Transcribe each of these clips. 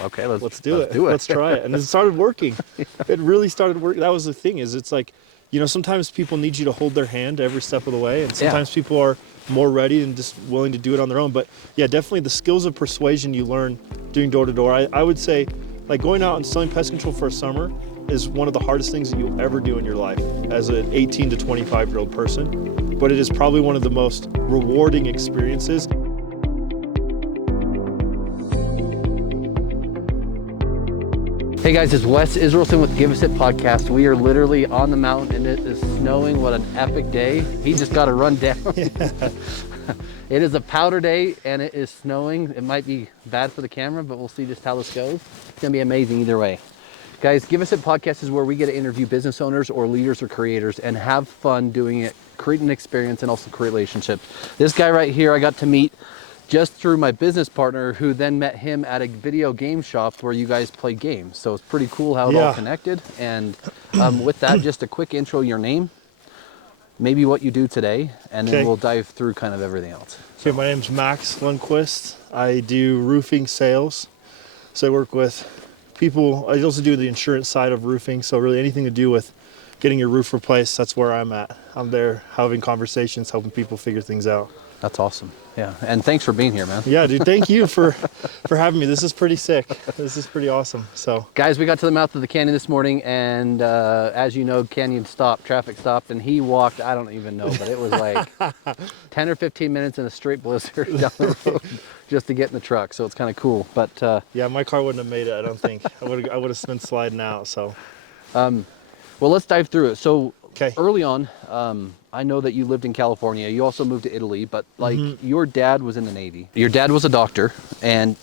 Okay, let's do it. Let's try it. And it started working. It really started working. That was the thing, is it's like, you know, sometimes people need you to hold their hand every step of the way. And sometimes people are more ready and just willing to do it on their own. But yeah, definitely the skills of persuasion you learn doing door to door. I would say, like, going out and selling pest control for a summer is one of the hardest things that you'll ever do in your life as an 18 to 25-year-old person. But it is probably one of the most rewarding experiences. Hey guys, it's Wes Israelson with Give Us It Podcast. We are literally on the mountain and it is snowing. What an epic day. He just got to run down. Yeah. It is a powder day and it is snowing. It might be bad for the camera, but we'll see just how this goes. It's gonna be amazing either way. Guys, Give Us It Podcast is where we get to interview business owners or leaders or creators and have fun doing it, create an experience and also create relationships. This guy right here, I got to meet just through my business partner, who then met him at a video game shop where you guys play games. So it's pretty cool how it all connected. And with that, just a quick intro, your name, maybe what you do today, and then we'll dive through kind of everything else. Okay, my name's Max Lundquist. I do roofing sales. So I work with people. I also do the insurance side of roofing. So really anything to do with getting your roof replaced, that's where I'm at. I'm there having conversations, helping people figure things out. That's awesome. Yeah, and thanks for being here, man. Yeah, dude, thank you for having me. This is pretty sick. This is pretty awesome. So, guys, we got to the mouth of the canyon this morning, and as you know, canyon stopped, traffic stopped, and he walked, I don't even know, but it was like 10 or 15 minutes in a straight blizzard down the road just to get in the truck. So it's kind of cool. But yeah, my car wouldn't have made it, I don't think. I would have been sliding out. So, well, let's dive through it. So early on, I know that you lived in California. You also moved to Italy, but like your dad was in the Navy. Your dad was a doctor, and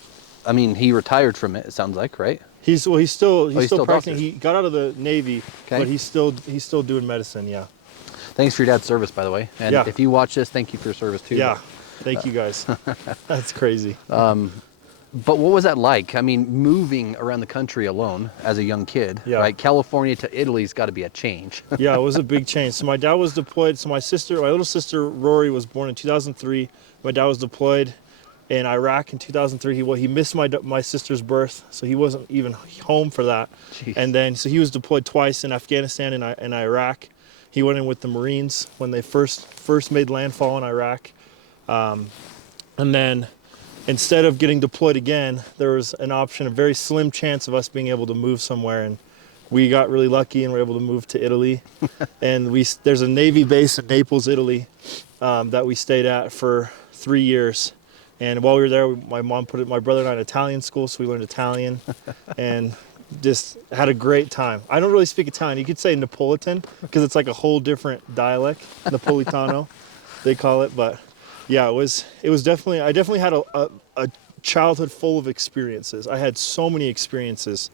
I mean, he retired from it. It sounds like, right? He's still practicing. He got out of the Navy, but he's still doing medicine. Yeah. Thanks for your dad's service, by the way. And if you watch this, thank you for your service too. Yeah. Thank you guys. That's crazy. But what was that like? I mean, moving around the country alone as a young kid, right? California to Italy's got to be a change. Yeah, it was a big change. So my dad was deployed. So my little sister Rory was born in 2003. My dad was deployed in Iraq in 2003. He missed my sister's birth, so he wasn't even home for that. Jeez. And then so he was deployed twice in Afghanistan and Iraq. He went in with the Marines when they first made landfall in Iraq, and then, instead of getting deployed again, there was an option, a very slim chance of us being able to move somewhere, and we got really lucky and were able to move to Italy. And there's a Navy base in Naples, Italy, that we stayed at for 3 years. And while we were there, my mom put my brother and I in Italian school, so we learned Italian, and just had a great time. I don't really speak Italian. You could say Napolitan, because it's like a whole different dialect, Napolitano, they call it, but. Yeah, it was definitely, I definitely had a childhood full of experiences. I had so many experiences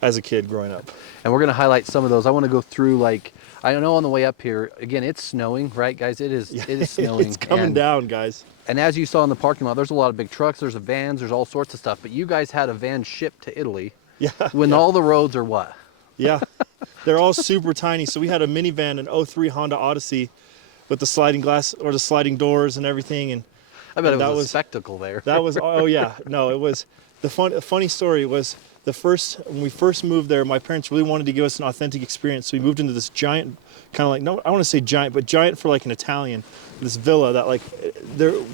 as a kid growing up. And we're going to highlight some of those. I want to go through, like, I know on the way up here, again, it's snowing, right, guys? It is snowing. It's coming down, guys. And as you saw in the parking lot, there's a lot of big trucks, there's vans, there's all sorts of stuff. But you guys had a van shipped to Italy when all the roads are what? Yeah, they're all super tiny. So we had a minivan, an 03 Honda Odyssey, with the sliding glass or the sliding doors and everything, and I bet it was a spectacle there. That was it was the funny story was when we first moved there, my parents really wanted to give us an authentic experience, so we moved into this giant, kind of like, no, I want to say giant, but giant for like an Italian, this villa that like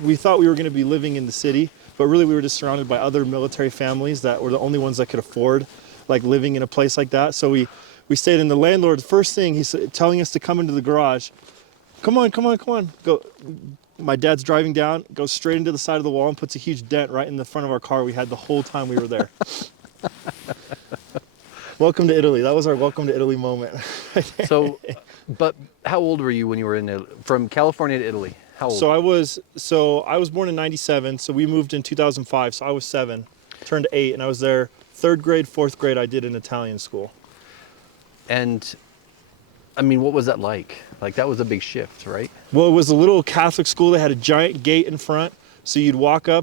we thought we were going to be living in the city, but really we were just surrounded by other military families that were the only ones that could afford like living in a place like that. So we stayed in. The landlord, first thing he's telling us to come into the garage. Come on, go. My dad's driving down, goes straight into the side of the wall and puts a huge dent right in the front of our car we had the whole time we were there. Welcome to Italy. That was our welcome to Italy moment. So, but how old were you when you were from California to Italy? How old? So I was born in 97, so we moved in 2005, so I was 7, turned 8, and I was there 3rd grade, 4th grade, I did in Italian school. And I mean, what was that like? Like, that was a big shift, right? Well, it was a little Catholic school. They had a giant gate in front. So you'd walk in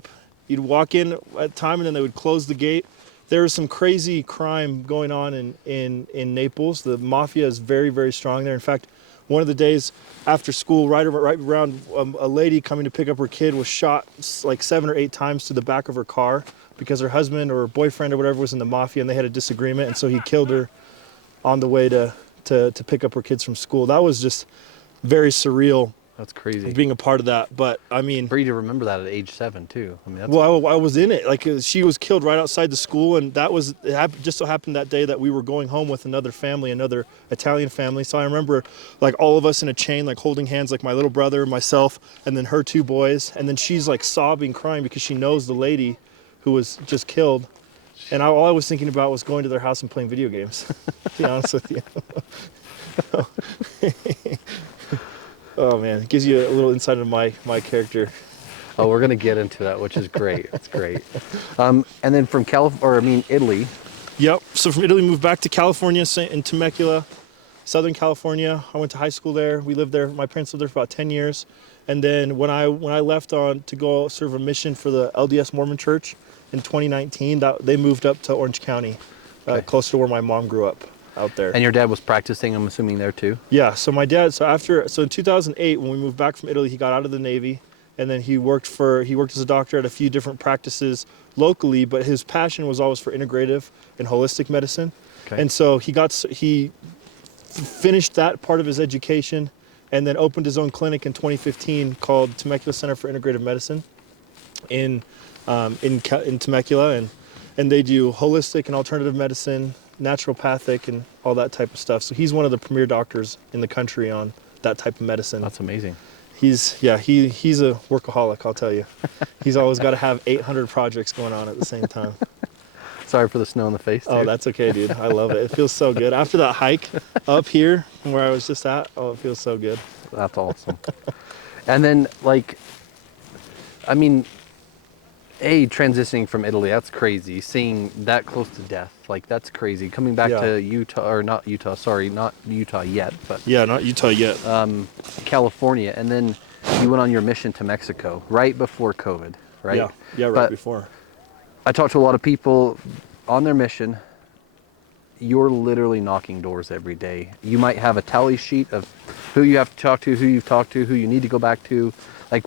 at time, and then they would close the gate. There was some crazy crime going on in Naples. The mafia is very, very strong there. In fact, one of the days after school, right around a lady coming to pick up her kid was shot like 7 or 8 times to the back of her car because her husband or boyfriend or whatever was in the mafia and they had a disagreement, and so he killed her on the way to pick up her kids from school. That was just very surreal. That's crazy. Being a part of that, but I mean, For you to remember that at age 7 too. I mean, that's well, I was in it. Like she was killed right outside the school, and just so happened that day that we were going home with another family, another Italian family. So I remember like all of us in a chain, like holding hands, like my little brother, myself, and then her 2 boys, and then she's like sobbing, crying because she knows the lady who was just killed. And all I was thinking about was going to their house and playing video games. To be honest with you. Oh man, it gives you a little insight into my character. Oh, we're gonna get into that, which is great. It's great. And then from Italy. Yep. So from Italy, moved back to California in Temecula, Southern California. I went to high school there. We lived there. My parents lived there for about 10 years. And then when I left on to go serve a mission for the LDS Mormon Church in 2019, they moved up to Orange County, close to where my mom grew up. Out there. And your dad was practicing, I'm assuming, there too? Yeah, so my dad, so in 2008, when we moved back from Italy, he got out of the Navy, and then he worked as a doctor at a few different practices locally, but his passion was always for integrative and holistic medicine. Okay. And so he finished that part of his education and then opened his own clinic in 2015 called Temecula Center for Integrative Medicine in Temecula, and they do holistic and alternative medicine, naturopathic, and all that type of stuff. So he's one of the premier doctors in the country on that type of medicine. That's amazing. He's a workaholic, I'll tell you. He's always got to have 800 projects going on at the same time. Sorry for the snow in the face, too. Oh, that's okay, dude. I love it. It feels so good. After that hike up here from where I was just at, oh, it feels so good. That's awesome. And then, transitioning from Italy, that's crazy. Seeing that close to death, that's crazy. Coming back to Utah, or not Utah, sorry, not Utah yet, but... Yeah, not Utah yet. California, and then you went on your mission to Mexico right before COVID, right? Yeah, right before. I talked to a lot of people on their mission. You're literally knocking doors every day. You might have a tally sheet of who you have to talk to, who you've talked to, who you need to go back to.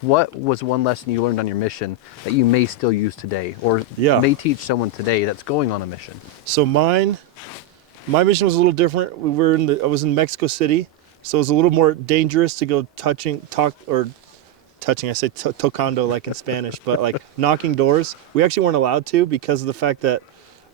What was one lesson you learned on your mission that you may still use today, or may teach someone today that's going on a mission? So my mission was a little different. I was in Mexico City, so it was a little more dangerous to go touching. I say tocando like in Spanish, but knocking doors. We actually weren't allowed to because of the fact that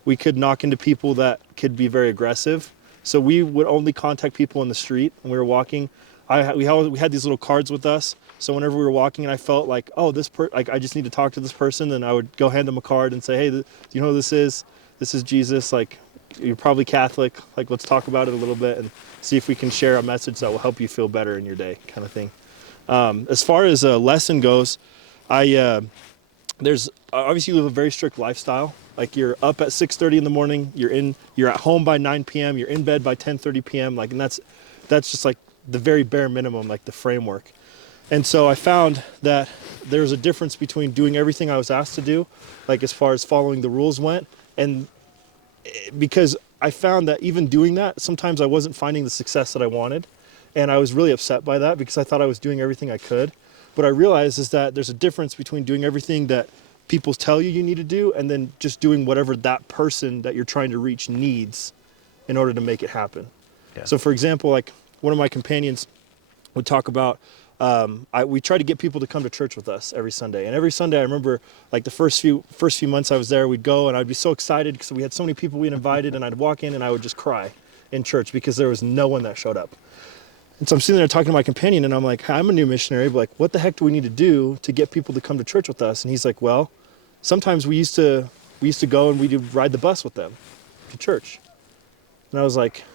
we could knock into people that could be very aggressive. So we would only contact people in the street when we were walking. We had these little cards with us. So whenever we were walking and I felt like, oh, I just need to talk to this person, then I would go hand them a card and say, hey, do you know who this is? This is Jesus. You're probably Catholic. Let's talk about it a little bit and see if we can share a message that will help you feel better in your day, kind of thing. As far as a lesson goes, there's obviously you live a very strict lifestyle. You're up at 6:30 in the morning. You're at home by 9 p.m. You're in bed by 10:30 p.m. And that's just the very bare minimum, the framework. And so I found that there's a difference between doing everything I was asked to do, as far as following the rules went, and because I found that even doing that, sometimes I wasn't finding the success that I wanted. And I was really upset by that because I thought I was doing everything I could. What I realized is that there's a difference between doing everything that people tell you need to do and then just doing whatever that person that you're trying to reach needs in order to make it happen. Yeah. So for example, one of my companions would talk about, we try to get people to come to church with us every Sunday. And every Sunday, I remember the first few months I was there, we'd go and I'd be so excited because we had so many people we'd invited, and I'd walk in and I would just cry in church because there was no one that showed up. And so I'm sitting there talking to my companion and I'm like, hey, I'm a new missionary, but what the heck do we need to do to get people to come to church with us? And he's like, well, sometimes we used to go and we'd ride the bus with them to church. And I was like,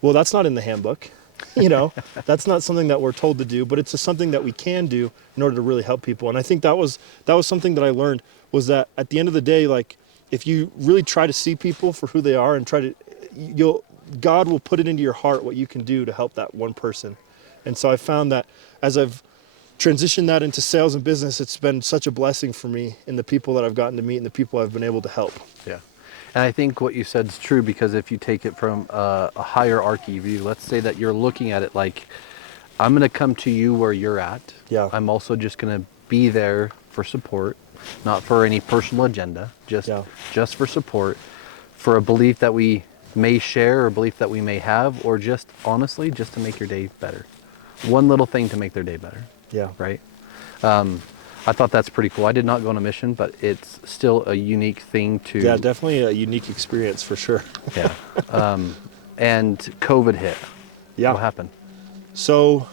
well, that's not in the handbook. That's not something that we're told to do, but it's just something that we can do in order to really help people. And I think that was something that I learned, was that at the end of the day, if you really try to see people for who they are and God will put it into your heart what you can do to help that one person. And so I found that as I've transitioned that into sales and business, it's been such a blessing for me in the people that I've gotten to meet and the people I've been able to help. Yeah. And I think what you said is true, because if you take it from a hierarchy view, let's say that you're looking at it I'm going to come to you where you're at. Yeah. I'm also just going to be there for support. not for any personal agenda, just Yeah. just for support, for a belief that we may share or a belief that we may have, or just honestly, just to make your day better. One little thing to make their day better. Yeah. Right? I thought that's pretty cool. I did not go on a mission, but it's still a unique thing to... Yeah, definitely a unique experience for sure. Yeah. And COVID hit. Yeah. What happened? So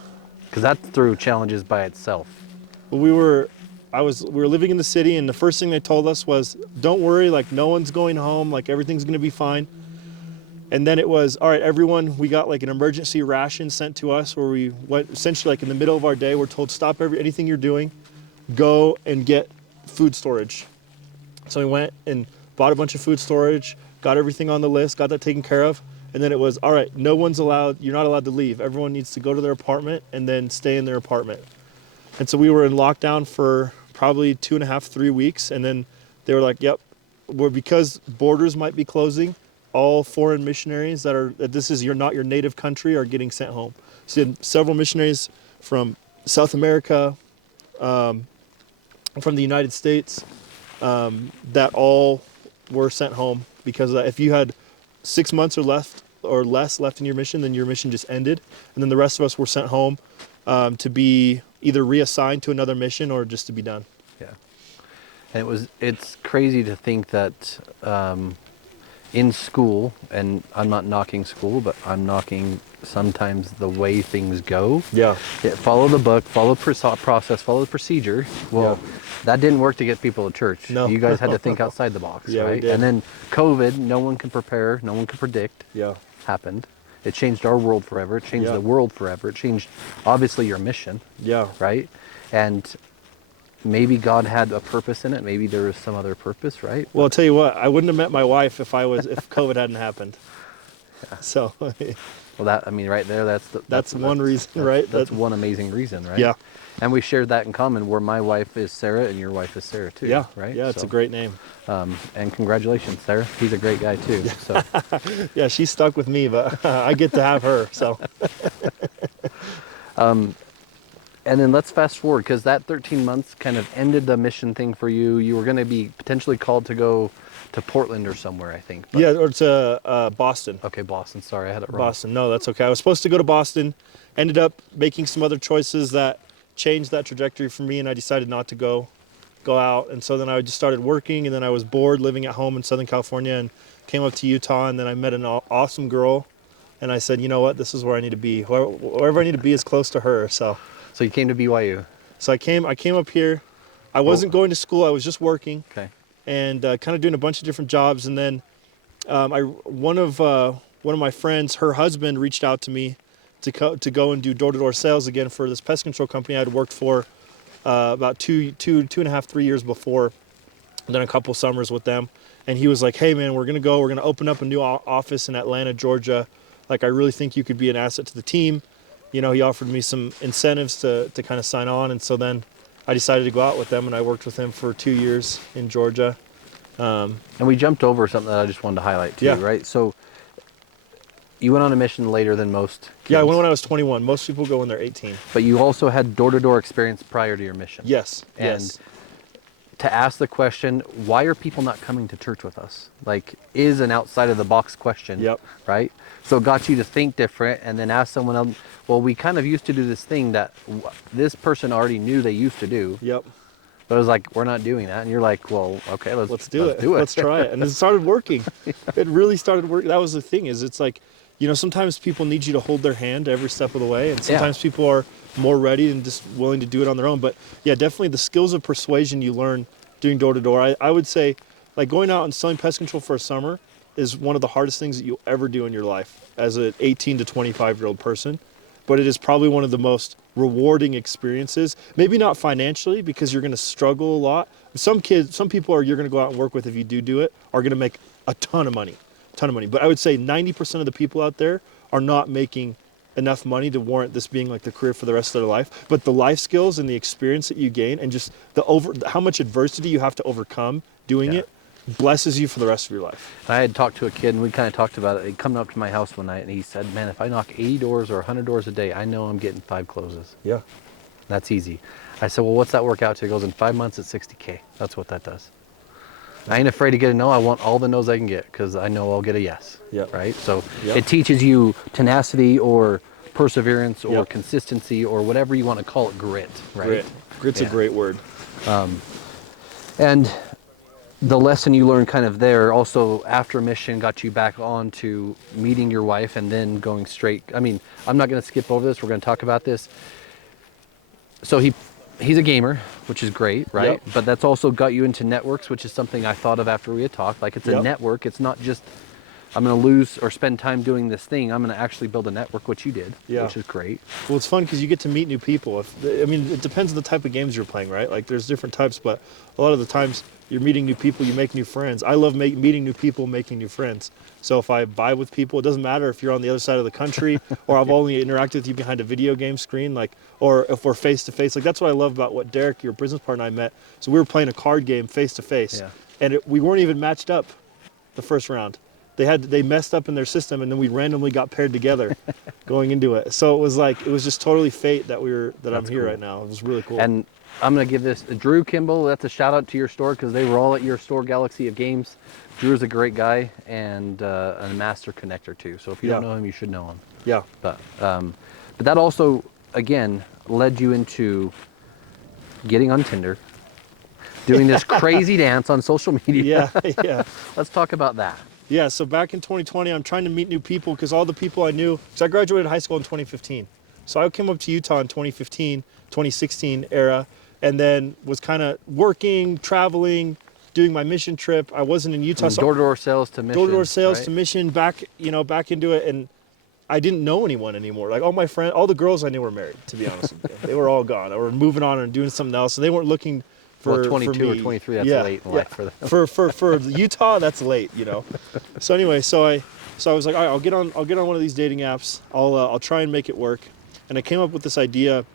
Because that threw challenges by itself. we were living in the city, and the first thing they told us was, don't worry, like no one's going home, like everything's gonna be fine. And then it was, all right, everyone, we got like an emergency ration sent to us where we went essentially like in the middle of our day, we're told, stop anything you're doing, go and get food storage. So we went and bought a bunch of food storage, got everything on the list, got that taken care of. And then it was, all right, no one's allowed, you're not allowed to leave. Everyone needs to go to their apartment and then stay in their apartment. And so we were in lockdown for probably 2.5, 3 weeks. And then they were like, yep, because borders might be closing, all foreign missionaries that this is not your native country are getting sent home. So you had several missionaries from South America, from the United States, that all were sent home because if you had 6 months or less left in your mission, then your mission just ended. And then the rest of us were sent home to be either reassigned to another mission or just to be done. Yeah. And it's crazy to think that in school, and I'm not knocking school, but I'm knocking sometimes the way things go. Yeah. Follow the book, follow the process, follow the procedure. Well, that didn't work to get people to church. No. You guys had to think outside the box, Yeah, we right? did. And then COVID, no one can prepare, no one can predict, Yeah. happened. It changed our world forever. It changed Yeah. the world forever. It changed, obviously, your mission, Yeah. right? And maybe God had a purpose in it. Maybe there was some other purpose, right? Well, I'll tell you what, I wouldn't have met my wife if COVID hadn't happened. So Well, right there, that's one reason, right? That's one amazing reason, right? Yeah. And we shared that in common, where my wife is Sarah and your wife is Sarah too. Yeah. Right. Yeah, it's a great name. And congratulations, Sarah. He's a great guy too. So. Yeah, she's stuck with me, but I get to have her. So. And then let's fast forward, because that 13 months kind of ended the mission thing for you. You were going to be potentially called to go to Portland or somewhere, I think. But... Yeah, or to Boston. Okay, Boston. Sorry, I had it wrong. Boston. No, that's okay. I was supposed to go to Boston, ended up making some other choices that changed that trajectory for me, and I decided not to go out. And so then I just started working, and then I was bored living at home in Southern California and came up to Utah, and then I met an awesome girl, and I said, you know what, this is where I need to be. Wherever I need to be is close to her. So you came to BYU. So I came up here. I wasn't going to school. I was just working. Okay. And kind of doing a bunch of different jobs. And then one of my friends, her husband reached out to me to go and do door-to-door sales again for this pest control company I had worked for about 2.5, 3 years before. I've done a couple summers with them. And he was like, hey man, we're going to open up a new office in Atlanta, Georgia. Like, I really think you could be an asset to the team. You know, he offered me some incentives to kind of sign on. And so then I decided to go out with them, and I worked with them for 2 years in Georgia. And we jumped over something that I just wanted to highlight too, right? So you went on a mission later than most kids. Yeah, I went when I was 21. Most people go when they're 18. But you also had door-to-door experience prior to your mission. Yes, And yes. to ask the question, why are people not coming to church with us? Like, is an outside of the box question, Yep. right? So it got you to think different, and then ask someone else, well, we kind of used to do this thing that this person already knew they used to do. Yep. But it was like, we're not doing that. And you're like, well, okay, let's do it. Let's try it. And it started working. It really started working. That was the thing, is it's like, you know, sometimes people need you to hold their hand every step of the way. And sometimes people are more ready and just willing to do it on their own. But yeah, definitely the skills of persuasion you learn doing door to door. I would say, like, going out and selling pest control for a summer is one of the hardest things that you'll ever do in your life as an 18 to 25-year-old person. But it is probably one of the most rewarding experiences. Maybe not financially, because you're going to struggle a lot. Some people you're going to go out and work with, if you do it, are going to make a ton of money. But I would say 90% of the people out there are not making enough money to warrant this being like the career for the rest of their life. But the life skills and the experience that you gain, and just how much adversity you have to overcome doing it, blesses you for the rest of your life. I had talked to a kid, and we kind of talked about it. He come up to my house one night, and he said, man, if I knock 80 doors or 100 doors a day, I know I'm getting 5 closes. Yeah. That's easy. I said, well, what's that work out to? He goes, in 5 months, it's 60K. That's what that does. I ain't afraid to get a no. I want all the no's I can get because I know I'll get a yes. Yep. Right? So Yep. it teaches you tenacity or perseverance or Yep. consistency or whatever you want to call it, grit. Right? Grit's a great word. And the lesson you learned kind of there also after mission got you back on to meeting your wife and then going straight. I mean, I'm not going to skip over this. We're going to talk about this. So he's a gamer, which is great, right? Yep. But that's also got you into networks, which is something I thought of after we had talked. Like it's a Yep. network. It's not just I'm going to lose or spend time doing this thing. I'm going to actually build a network, which you did, which is great. Well, it's fun because you get to meet new people. I mean, it depends on the type of games you're playing, right? Like there's different types, but a lot of the times you're meeting new people, you make new friends. I love meeting new people, making new friends. So if I buy with people, it doesn't matter if you're on the other side of the country or I've only interacted with you behind a video game screen, like, or if we're face to face. Like that's what I love about what Derek, your business partner, and I met. So we were playing a card game face to face, and we weren't even matched up the first round. They messed up in their system, and then we randomly got paired together going into it. So it was just totally fate that I'm here right now. It was really cool. And I'm going to give this Drew Kimball. That's a shout out to your store because they were all at your store, Galaxy of Games. Drew's a great guy and a master connector too. So if you don't know him, you should know him. Yeah. But that also again led you into getting on Tinder, doing this crazy dance on social media. Yeah. Let's talk about that. Yeah, so back in 2020, I'm trying to meet new people because all the people I knew, because I graduated high school in 2015. So I came up to Utah in 2015, 2016 era, and then was kind of working, traveling, doing my mission trip. I wasn't in Utah. So Door-to-door sales to mission. Door-to-door sales right? to mission, back into it. And I didn't know anyone anymore. Like all my friends, all the girls I knew were married, to be honest with you. They were all gone. They were moving on and doing something else. So they weren't looking for 22 or 23, that's late in life for them. For Utah, that's late, So anyway, so I was like, all right, I'll get on one of these dating apps. I'll try and make it work. And I came up with this idea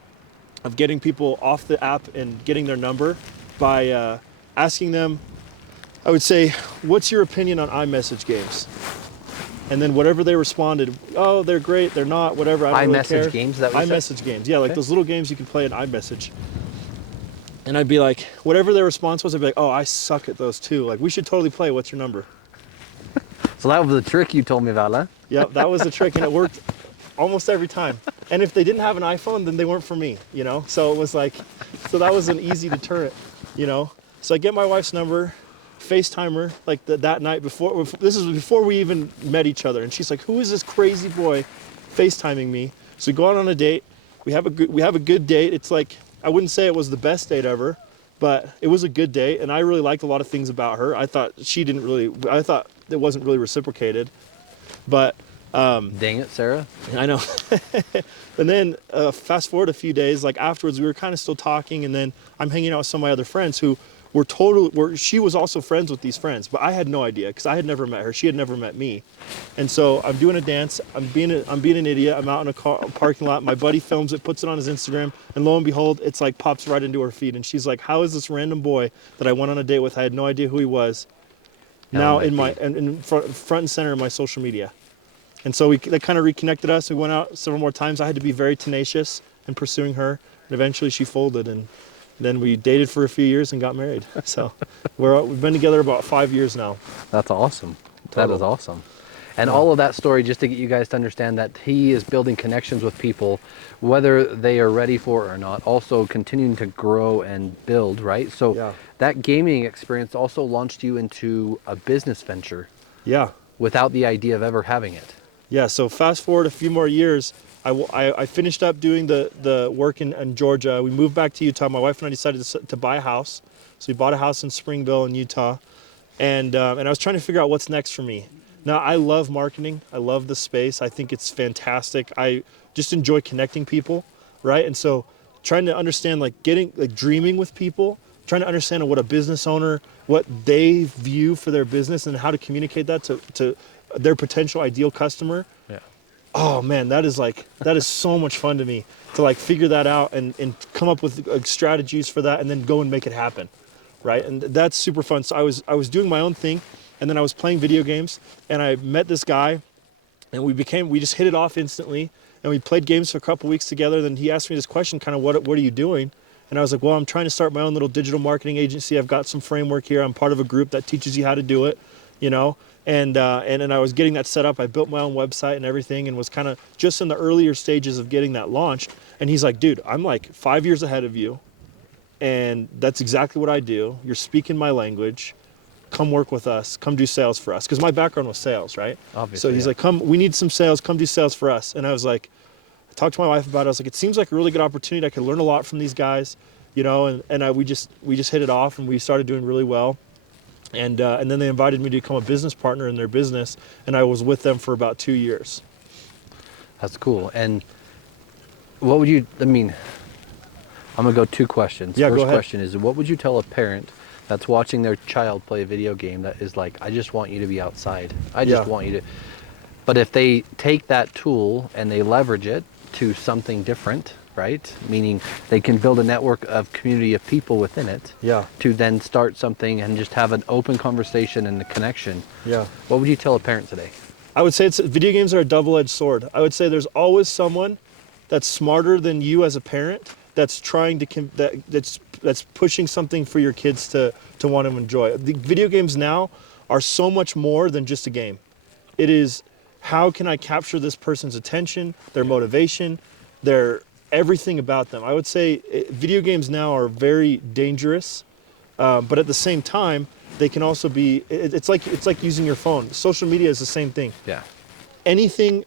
of getting people off the app and getting their number by asking them, I would say, what's your opinion on iMessage games? And then whatever they responded, oh, they're great, they're not, whatever, I don't really care. iMessage games, that was iMessage games, yeah, like those little games you can play in iMessage. And I'd be like, whatever their response was, I'd be like, oh, I suck at those too. Like, we should totally play. What's your number? So that was the trick you told me about, huh? Yep, that was the trick, and it worked almost every time. And if they didn't have an iPhone, then they weren't for me, So it was like, so that was an easy deterrent, So I get my wife's number, FaceTime her, like that night before. This is before we even met each other, and she's like, who is this crazy boy FaceTiming me? So we go out on a date. We have a good date. It's like, I wouldn't say it was the best date ever, but it was a good date, and I really liked a lot of things about her. I thought it wasn't really reciprocated, but dang it, Sarah. I know. And then fast forward a few days, like afterwards, we were kind of still talking, and then I'm hanging out with some of my other friends who she was also friends with these friends, but I had no idea because I had never met her. She had never met me. And so I'm doing a dance. I'm being an idiot. I'm out in a parking lot. My buddy films it, puts it on his Instagram, and lo and behold, it's like pops right into her feed. And she's like, how is this random boy that I went on a date with, I had no idea who he was, now in front and center of my social media? And so that kind of reconnected us. We went out several more times. I had to be very tenacious in pursuing her, and eventually she folded, and then we dated for a few years and got married. So we've been together about 5 years now. That's awesome. Total. That is awesome. And all of that story, just to get you guys to understand that he is building connections with people, whether they are ready for it or not, also continuing to grow and build, right? So that gaming experience also launched you into a business venture. Yeah. Without the idea of ever having it. Yeah, so fast forward a few more years, I finished up doing the work in Georgia. We moved back to Utah. My wife and I decided to buy a house. So we bought a house in Springville in Utah. And I was trying to figure out what's next for me. Now, I love marketing. I love the space. I think it's fantastic. I just enjoy connecting people, right? And so trying to understand, dreaming with people, trying to understand what a business owner, what they view for their business and how to communicate that to their potential ideal customer. Yeah. Oh man, that is so much fun to me to figure that out and come up with strategies for that and then go and make it happen, right? And that's super fun. So I was doing my own thing, and then I was playing video games, and I met this guy, and we just hit it off instantly. and we played games for a couple weeks together. Then he asked me this question, kind of, what are you doing? And I was like, well, I'm trying to start my own little digital marketing agency. I've got some framework here. I'm part of a group that teaches you how to do it, you know. And then I was getting that set up. I built my own website and everything, and was kind of just in the earlier stages of getting that launched. And he's like, dude, I'm like 5 years ahead of you, and that's exactly what I do. You're speaking my language. Come work with us. Come do sales for us. Because my background was sales, right? Obviously. So he's like, come, we need some sales. Come do sales for us. And I was like, I talked to my wife about it. I was like, it seems like a really good opportunity. I could learn a lot from these guys, you know. We just hit it off, and we started doing really well. And then they invited me to become a business partner in their business, and I was with them for about 2 years. That's cool. And what would you, I mean, I'm gonna go 2 questions. Yeah, First go ahead. question is, what would you tell a parent that's watching their child play a video game that is like, I just want you to be outside. I just want you to, but if they take that tool and they leverage it to something different, right? Meaning they can build a network of community of people within it. Yeah. To then start something and just have an open conversation and a connection. Yeah. What would you tell a parent today? I would say video games are a double-edged sword. I would say there's always someone that's smarter than you as a parent that's trying to that's pushing something for your kids to want to enjoy. The video games now are so much more than just a game. It is, how can I capture this person's attention, their motivation, their everything about them. I would say video games now are very dangerous, but at the same time, they can also be, it's like using your phone. Social media is the same thing. Yeah. Anything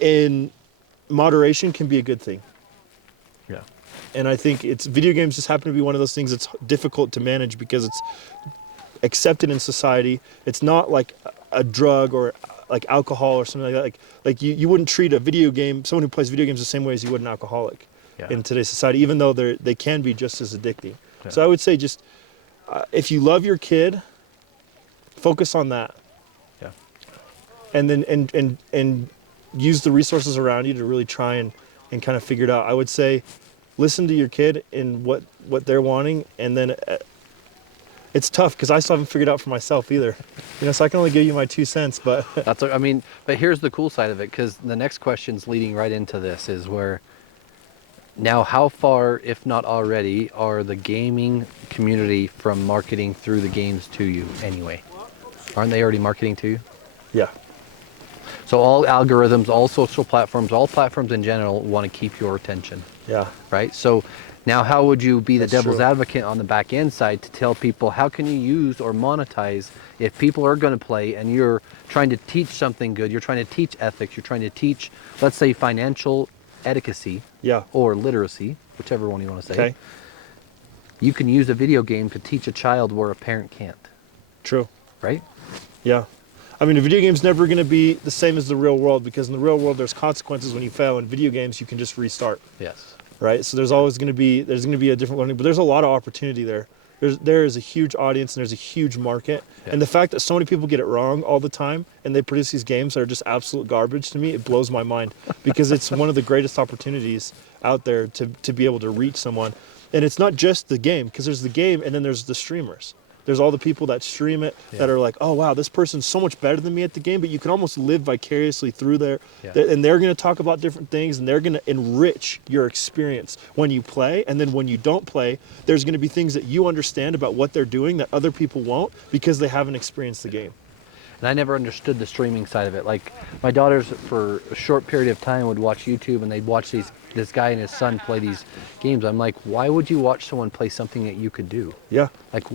in moderation can be a good thing. Yeah. And I think video games just happen to be one of those things that's difficult to manage because it's accepted in society. It's not like a drug or like alcohol or something like that. Like you wouldn't treat someone who plays video games the same way as you would an alcoholic in today's society, even though they can be just as addicting. Yeah. So I would say just, if you love your kid, focus on that. Yeah. And then, and use the resources around you to really try and kind of figure it out. I would say, listen to your kid and what they're wanting, and then it's tough because I still haven't figured out for myself either. You know, so I can only give you my 2 cents, but That's, I mean, but here's the cool side of it, because the next question's leading right into this, is where now how far, if not already, are the gaming community from marketing through the games to you anyway? Aren't they already marketing to you? Yeah. So all algorithms, all social platforms, all platforms in general want to keep your attention. Yeah. Right? So now how would you be the That's devil's true. advocate on the back end side to tell people how can you use or monetize if people are going to play and you're trying to teach something good, you're trying to teach ethics, you're trying to teach, let's say, financial etiquette or literacy, whichever one you want to say. Okay. You can use a video game to teach a child where a parent can't. True. Right? Yeah. I mean, a video game's never going to be the same as the real world, because in the real world there's consequences when you fail. In video games you can just restart. Yes. Right? So there's always going to be a different learning, but there's a lot of opportunity there. There is a huge audience and there's a huge market. Yeah. And the fact that so many people get it wrong all the time and they produce these games that are just absolute garbage, to me, it blows my mind, because it's one of the greatest opportunities out there to be able to reach someone. And it's not just the game, because there's the game and then there's the streamers. There's all the people that stream it that are like, oh, wow, this person's so much better than me at the game, but you can almost live vicariously through there. Yeah. And they're going to talk about different things, and they're going to enrich your experience when you play. And then when you don't play, there's going to be things that you understand about what they're doing that other people won't, because they haven't experienced the game. And I never understood the streaming side of it. Like, my daughters, for a short period of time, would watch YouTube, and they'd watch this guy and his son play these games. I'm like, why would you watch someone play something that you could do? Yeah. Like,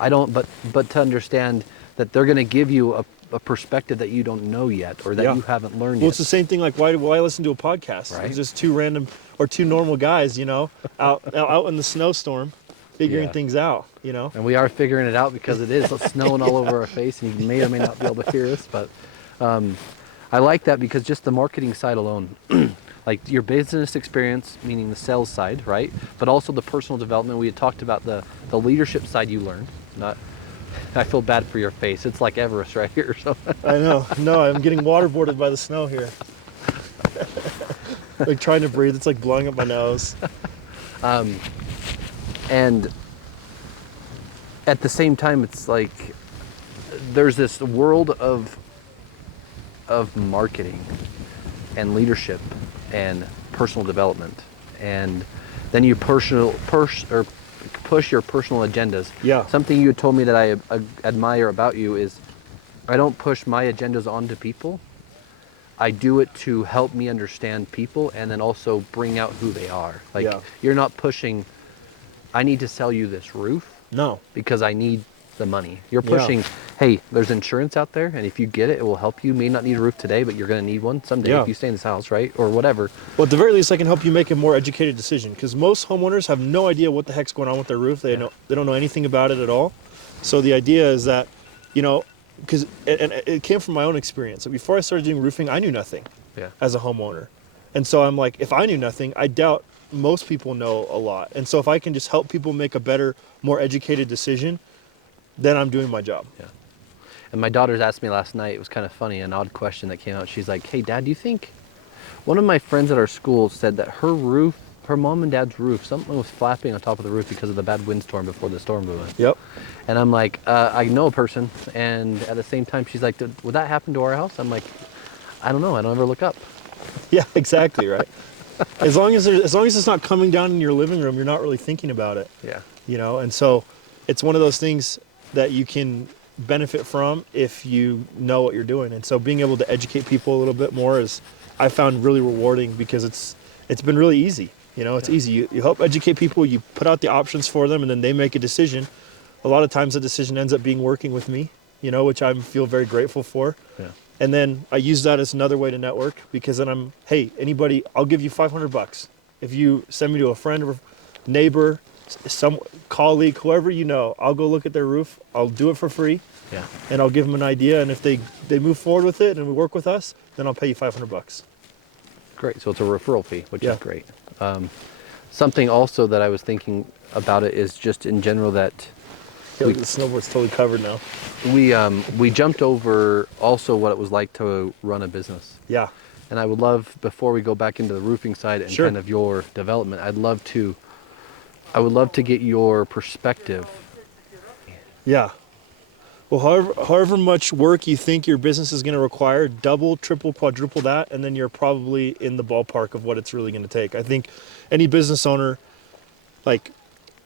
I don't, but to understand that they're going to give you a perspective that you don't know yet, or that you haven't learned yet. Well, it's the same thing, like, why listen to a podcast? Right. It's just two random or two normal guys, you know, out in the snowstorm, figuring things out, you know. And we are figuring it out, because it is snowing all over our face, and you may or may not be able to hear us, but I like that, because just the marketing side alone, like your business experience, meaning the sales side, right? But also the personal development. We had talked about the leadership side you learned. I feel bad for your face. It's like Everest right here. So. I know. No, I'm getting waterboarded by the snow here. Like, trying to breathe, it's like blowing up my nose. And at the same time, it's like there's this world of marketing and leadership and personal development, and then you push your personal agendas. Yeah. Something you had told me that I admire about you is I don't push my agendas onto people. I do it to help me understand people and then also bring out who they are. Like, Yeah. you're not pushing, I need to sell you this roof No. because I need the money. You're Yeah. pushing, hey, there's insurance out there, and if you get it, it will help you. You may not need a roof today, but you're going to need one someday Yeah. if you stay in this house, right? Or whatever. Well, at the very least, I can help you make a more educated decision, because most homeowners have no idea what the heck's going on with their roof. They don't know anything about it at all. So the idea is that, because it came from my own experience. So before I started doing roofing, I knew nothing as a homeowner, and so I'm like, if I knew nothing, I doubt most people know a lot. And so if I can just help people make a better, more educated decision, then I'm doing my job. Yeah. And my daughters asked me last night, it was kind of funny, an odd question that came out. She's like, hey, Dad, do you think, one of my friends at our school said that her roof, her mom and dad's roof, something was flapping on top of the roof because of the bad windstorm before the storm blew in. Yep. And I'm like, I know a person. And at the same time, she's like, would that happen to our house? I'm like, I don't know. I don't ever look up. Yeah, exactly, right? As long as it's not coming down in your living room, you're not really thinking about it. Yeah. And so it's one of those things that you can benefit from if you know what you're doing. And so being able to educate people a little bit more is, I found, really rewarding, because it's been really easy. It's easy. You help educate people, you put out the options for them, and then they make a decision. A lot of times the decision ends up being working with me, which I feel very grateful for. Yeah. And then I use that as another way to network, because then hey, anybody, I'll give you $500. If you send me to a friend or neighbor, some colleague, whoever I'll go look at their roof. I'll do it for free. Yeah. And I'll give them an idea. And if they move forward with it and we work with us, then I'll pay you $500. Great. So it's a referral fee, which Yeah. is great. Something also that I was thinking about it is just in general that The snowboard's totally covered now. we jumped over also what it was like to run a business. Yeah. And I would love, before we go back into the roofing side and Sure. kind of your development, I would love to get your perspective. Yeah. Well, however much work you think your business is going to require, double, triple, quadruple that, and then you're probably in the ballpark of what it's really going to take. I think any business owner, like,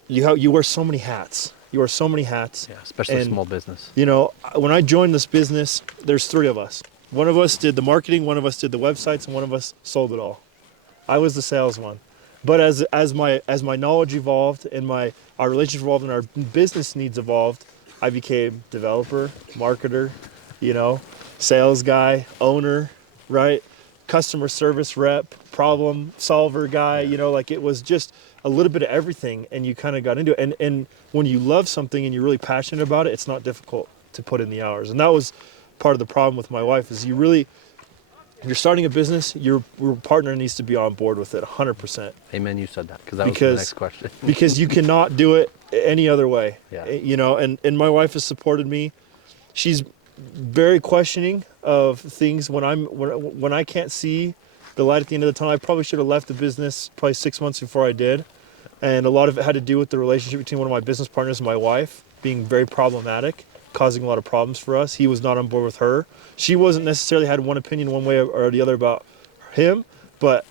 you wear so many hats. You wear so many hats. Yeah, especially And, small business. When I joined this business, there's three of us. One of us did the marketing, one of us did the websites, and one of us sold it all. I was the sales one. But as my knowledge evolved and our relationship evolved and our business needs evolved, I became developer, marketer, sales guy, owner, right? Customer service rep, problem solver guy, it was just a little bit of everything, and you kind of got into it. And when you love something and you're really passionate about it, it's not difficult to put in the hours. And that was part of the problem with my wife, is you're starting a business, your partner needs to be on board with it 100%. Amen, you said that, because that was the next question. Because you cannot do it any other way. Yeah. And my wife has supported me. She's very questioning of things when I can't see the light at the end of the tunnel. I probably should have left the business probably 6 months before I did. And a lot of it had to do with the relationship between one of my business partners and my wife being very problematic, causing a lot of problems for us. He was not on board with her. She wasn't necessarily had one opinion one way or the other about him, but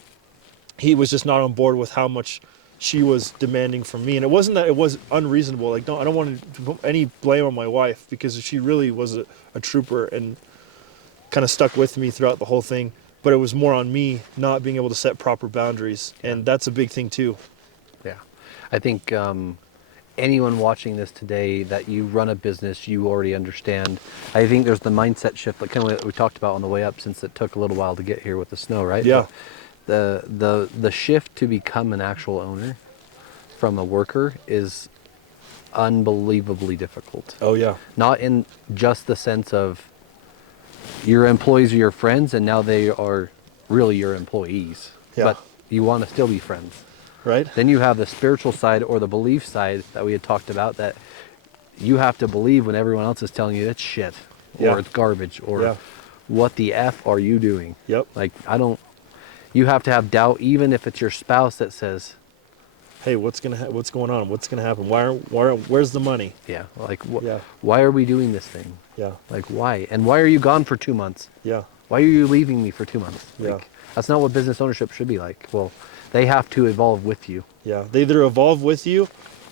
he was just not on board with how much she was demanding from me. And it wasn't that it was unreasonable. Like, I don't want to put any blame on my wife, because she really was a trooper and kind of stuck with me throughout the whole thing. But it was more on me not being able to set proper boundaries. And that's a big thing too. Yeah. I think anyone watching this today, that you run a business, you already understand. I think there's the mindset shift, like kind of what we talked about on the way up, since it took a little while to get here with the snow, right? Yeah. But the shift to become an actual owner from a worker is unbelievably difficult. Oh yeah. Not in just the sense of your employees are your friends and now they are really your employees. Yeah. But you want to still be friends. Right. Then you have the spiritual side or the belief side that we had talked about, that you have to believe when everyone else is telling you it's shit or it's garbage or what the F are you doing? Yep. Like, you have to have doubt, even if it's your spouse that says, hey, what's going on? What's going to happen? Where's the money? yeah, like, Yeah. why are we doing this thing? Yeah. Like, why? And why are you gone for 2 months? Yeah. Why are you leaving me for 2 months? Yeah. Like, that's not what business ownership should be like. Well, they have to evolve with you. Yeah, they either evolve with you,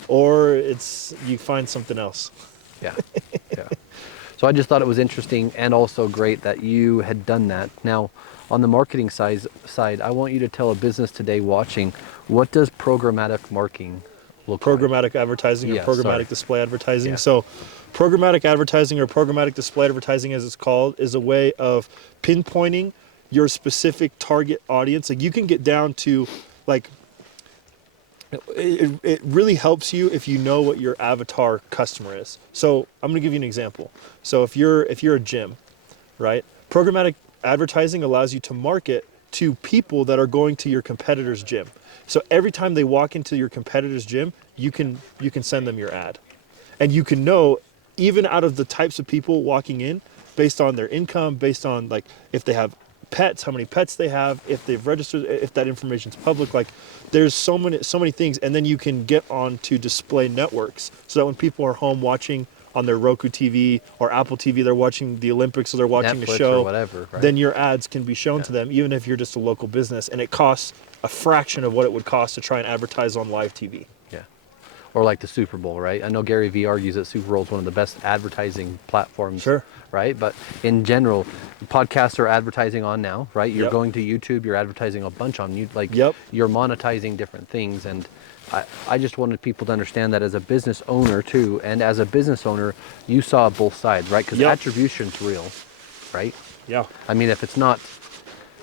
or it's you find something else. Yeah, yeah. So I just thought it was interesting and also great that you had done that. Now, on the marketing side, I want you to tell a business today watching, what does programmatic marketing look like? Programmatic advertising or Yeah, programmatic sorry. display advertising. Yeah. So programmatic advertising or programmatic display advertising, as it's called, is a way of pinpointing your specific target audience. Like, you can get down to, like, it really helps you if you know what your avatar customer is. So I'm going to give you an example. So if you're a gym, right? Programmatic advertising allows you to market to people that are going to your competitor's gym. So every time they walk into your competitor's gym, you can send them your ad. And you can know, even out of the types of people walking in, based on their income, based on, like, if they have pets, how many pets they have, if they've registered, if that information's public. Like, there's so many things. And then you can get on to display networks, so that when people are home watching on their Roku TV or Apple TV, they're watching the Olympics, or they're watching Netflix a show, or whatever, right? Then your ads can be shown to them, even if you're just a local business, and it costs a fraction of what it would cost to try and advertise on live TV. Yeah. Or like the Super Bowl, right? I know Gary Vee argues that Super Bowl is one of the best advertising platforms, Sure. right? But in general, podcasts are advertising on now, right? You're Yep. going to YouTube, you're advertising a bunch on YouTube, like Yep. you're monetizing different things. And I just wanted people to understand that as a business owner too, and as a business owner, you saw both sides, right? Because Yep. attribution's real, right? Yeah. I mean, if it's not,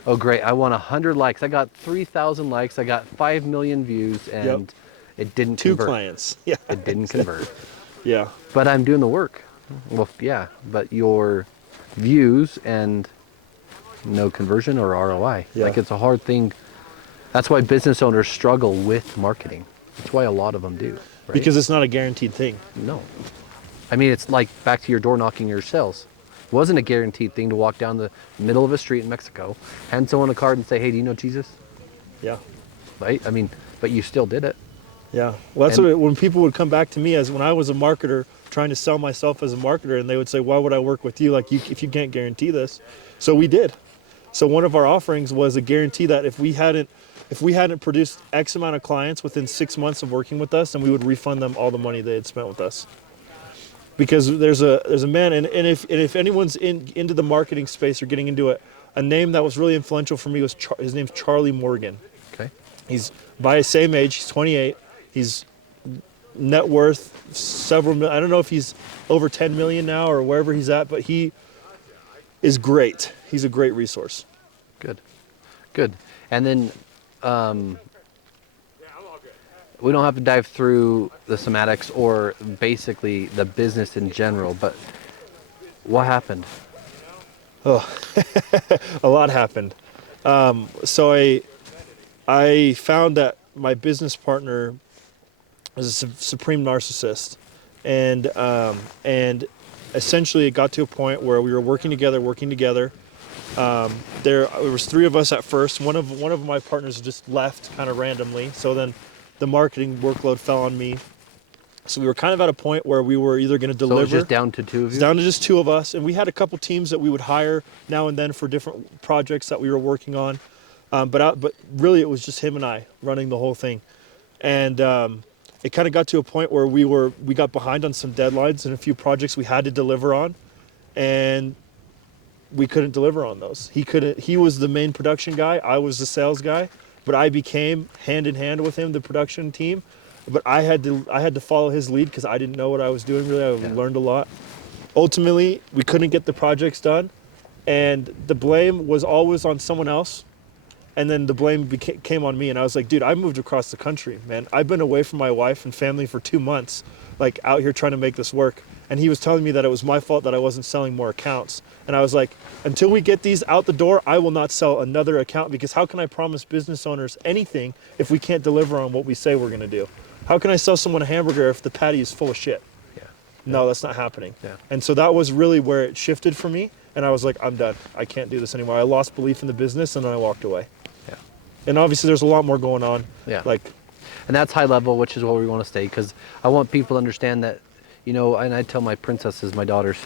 oh great, I want 100 likes, I got 3,000 likes, I got 5 million views, and it didn't Two convert. clients. Yeah. It didn't convert. Yeah. But I'm doing the work. Well, yeah, but your views and no conversion or ROI. Yeah. Like, it's a hard thing. That's why business owners struggle with marketing. That's why a lot of them do. Right? Because it's not a guaranteed thing. No. I mean, it's like back to your door knocking your sales. It wasn't a guaranteed thing to walk down the middle of a street in Mexico, hand someone a card and say, hey, do you know Jesus? Yeah. Right? I mean, but you still did it. Yeah. Well, that's And- when people would come back to me, as when I was a marketer trying to sell myself as a marketer, and they would say, why would I work with you? Like, if you can't guarantee this. So we did. So one of our offerings was a guarantee that if we hadn't produced X amount of clients within 6 months of working with us, then we would refund them all the money they had spent with us. Because there's a man, and if anyone's into the marketing space or getting into it, a name that was really influential for me was his name's Charlie Morgan. Okay. He's by his same age. He's 28. He's net worth several million. I don't know if he's over 10 million now or wherever he's at, but he is great. He's a great resource. Good. Good. And then we don't have to dive through the somatics or basically the business in general, but what happened? A lot happened. So I found that my business partner was a supreme narcissist, and essentially it got to a point where we were working together. There was 3 of us at first. One of my partners just left kind of randomly. So then the marketing workload fell on me. So we were kind of at a point where we were either going to deliver. So it was just down to 2 of It's you? down to just 2 of us, and we had a couple teams that we would hire now and then for different projects that we were working on. But really, it was just him and I running the whole thing, and it kind of got to a point where we got behind on some deadlines and a few projects we had to deliver on, and we couldn't deliver on those. He couldn't. He was the main production guy. I was the sales guy, but I became hand in hand with him, the production team. But I had to follow his lead because I didn't know what I was doing. Really, I learned a lot. Ultimately, we couldn't get the projects done, and the blame was always on someone else. And then the blame came on me, and I was like, dude, I moved across the country, man. I've been away from my wife and family for 2 months, like out here trying to make this work. And he was telling me that it was my fault that I wasn't selling more accounts. And I was like, until we get these out the door, I will not sell another account, because how can I promise business owners anything if we can't deliver on what we say we're going to do? How can I sell someone a hamburger if the patty is full of shit? Yeah. No, that's not happening. Yeah. And so that was really where it shifted for me. And I was like, I'm done. I can't do this anymore. I lost belief in the business, and then I walked away. Yeah. And obviously there's a lot more going on. Yeah. Like, And that's high level, which is where we want to stay, because I want people to understand that, you know, and I tell my princesses, my daughters,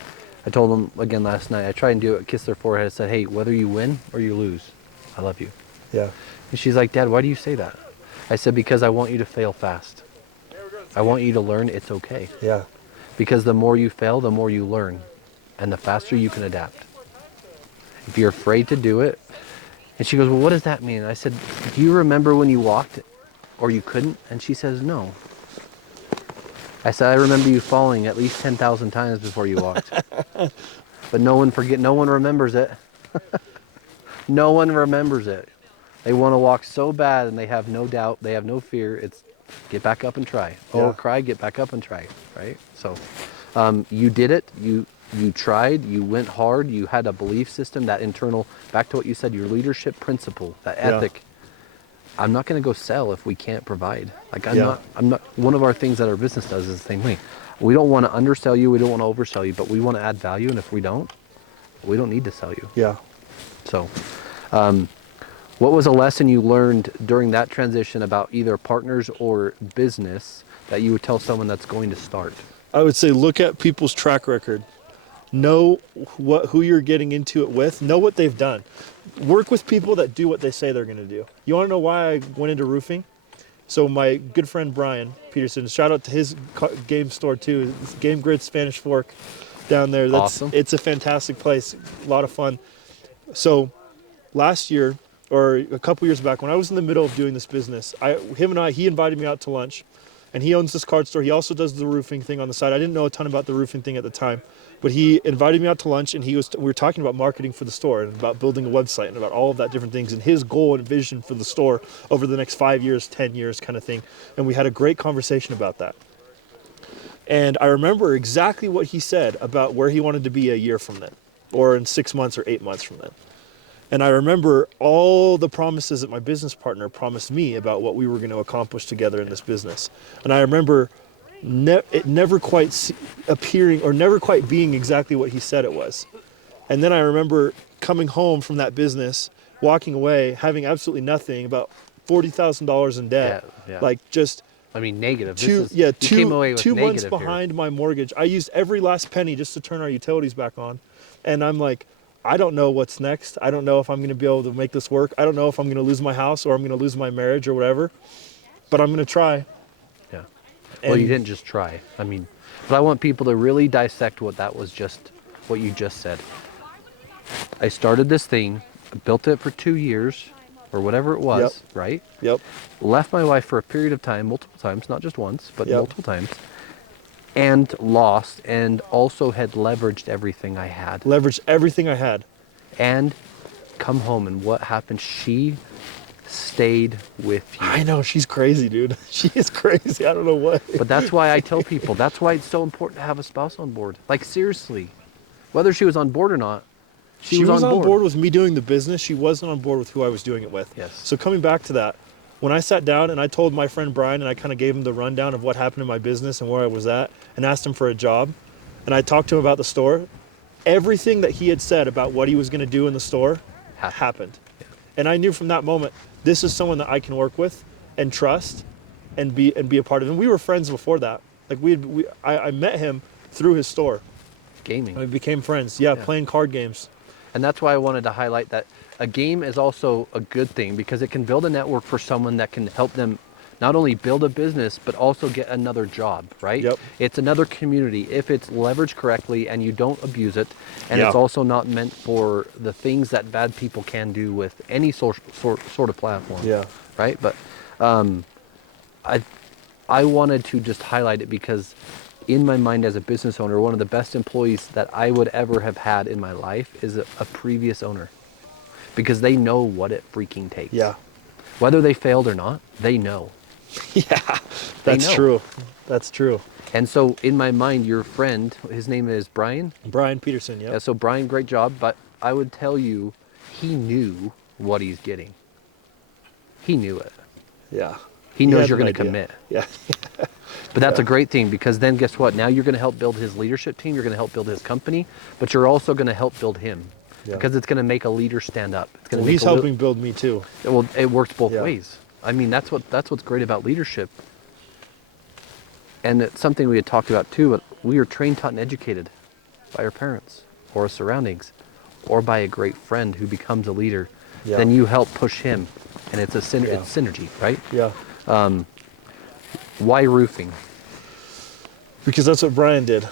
I told them again last night, I try and do it, kiss their forehead, said, hey, whether you win or you lose, I love you. Yeah. And she's like, Dad, why do you say that? I said, because I want you to fail fast. I want you to learn it's okay. Yeah. Because the more you fail, the more you learn. And the faster you can adapt. If you're afraid to do it. And she goes, well, what does that mean? I said, do you remember when you walked or you couldn't? And she says, no. I said, I remember you falling at least 10,000 times before you walked. But no one remembers it. No one remembers it. They want to walk so bad and they have no doubt, they have no fear. It's get back up and try. Oh, cry, get back up and try, right? So you did it, you tried, you went hard, you had a belief system, that internal, back to what you said, your leadership principle, that ethic. I'm not going to go sell if we can't provide. Like I'm not, one of our things that our business does is the same thing. We don't want to undersell you, we don't want to oversell you, but we want to add value, and if we don't need to sell you. Yeah. So, what was a lesson you learned during that transition about either partners or business that you would tell someone that's going to start? I would say look at people's track record. Know who you're getting into it with. Know what they've done. Work with people that do what they say they're going to do. You want to know why I went into roofing? So my good friend Brian Peterson, shout out to his game store too, Game Grid Spanish Fork down there. That's awesome. It's a fantastic place, a lot of fun. So last year, or a couple years back, when I was in the middle of doing this business, he invited me out to lunch, and he owns this card store. He also does the roofing thing on the side. I didn't know a ton about the roofing thing at the time, but he invited me out to lunch, and we were talking about marketing for the store and about building a website and about all of that different things and his goal and vision for the store over the next 5 years, 10 years kind of thing. And we had a great conversation about that. And I remember exactly what he said about where he wanted to be a year from then, or in 6 months or 8 months from then. And I remember all the promises that my business partner promised me about what we were going to accomplish together in this business. And I remember it never quite appearing or never quite being exactly what he said it was. And then I remember coming home from that business, walking away, having absolutely nothing, about $40,000 in debt. Yeah. Like just... I mean, negative. Two months behind my mortgage. I used every last penny just to turn our utilities back on. And I'm like, I don't know what's next. I don't know if I'm going to be able to make this work. I don't know if I'm going to lose my house or I'm going to lose my marriage or whatever. But I'm going to try. Yeah. Well, you didn't just try. I mean, but I want people to really dissect what you just said. I started this thing, built it for 2 years or whatever it was, right? Yep. Left my wife for a period of time, multiple times, not just once, but multiple times. And lost, and also had leveraged everything I had. And come home, and what happened? She stayed with you. I know, she's crazy, dude. She is crazy. I don't know what. But that's why I tell people, that's why it's so important to have a spouse on board. Like, seriously. Whether she was on board or not, she was on board with me doing the business. She wasn't on board with who I was doing it with. Yes. So coming back to that, when I sat down and I told my friend Brian and I kind of gave him the rundown of what happened in my business and where I was at and asked him for a job, and I talked to him about the store, everything that he had said about what he was going to do in the store happened. Yeah. And I knew from that moment, this is someone that I can work with and trust and be a part of. And we were friends before that. Like I met him through his store. Gaming. And we became friends. Yeah, playing card games. And that's why I wanted to highlight that a game is also a good thing, because it can build a network for someone that can help them not only build a business, but also get another job, right? Yep. It's another community if it's leveraged correctly and you don't abuse it. And it's also not meant for the things that bad people can do with any sort of platform. Yeah. Right? But I wanted to just highlight it because in my mind as a business owner, one of the best employees that I would ever have had in my life is a previous owner, because they know what it freaking takes. Yeah. Whether they failed or not, they know. Yeah, that's true. That's true. And so in my mind, your friend, his name is Brian? Brian Peterson, Yeah, so Brian, great job. But I would tell you, he knew what he's getting. He knew it. Yeah. He knows you're going to commit. Yeah. But that's a great thing, because then guess what? Now you're going to help build his leadership team. You're going to help build his company, but you're also going to help build him. Yeah. Because it's going to make a leader stand up. It's going to he's helping build me too. Well, it works both ways. I mean, that's what's great about leadership. And it's something we had talked about too, but we are trained, taught, and educated. by our parents or surroundings or by a great friend who becomes a leader, Yeah. then you help push him, and it's it's synergy, right? Yeah. Why roofing? Because that's what Brian did.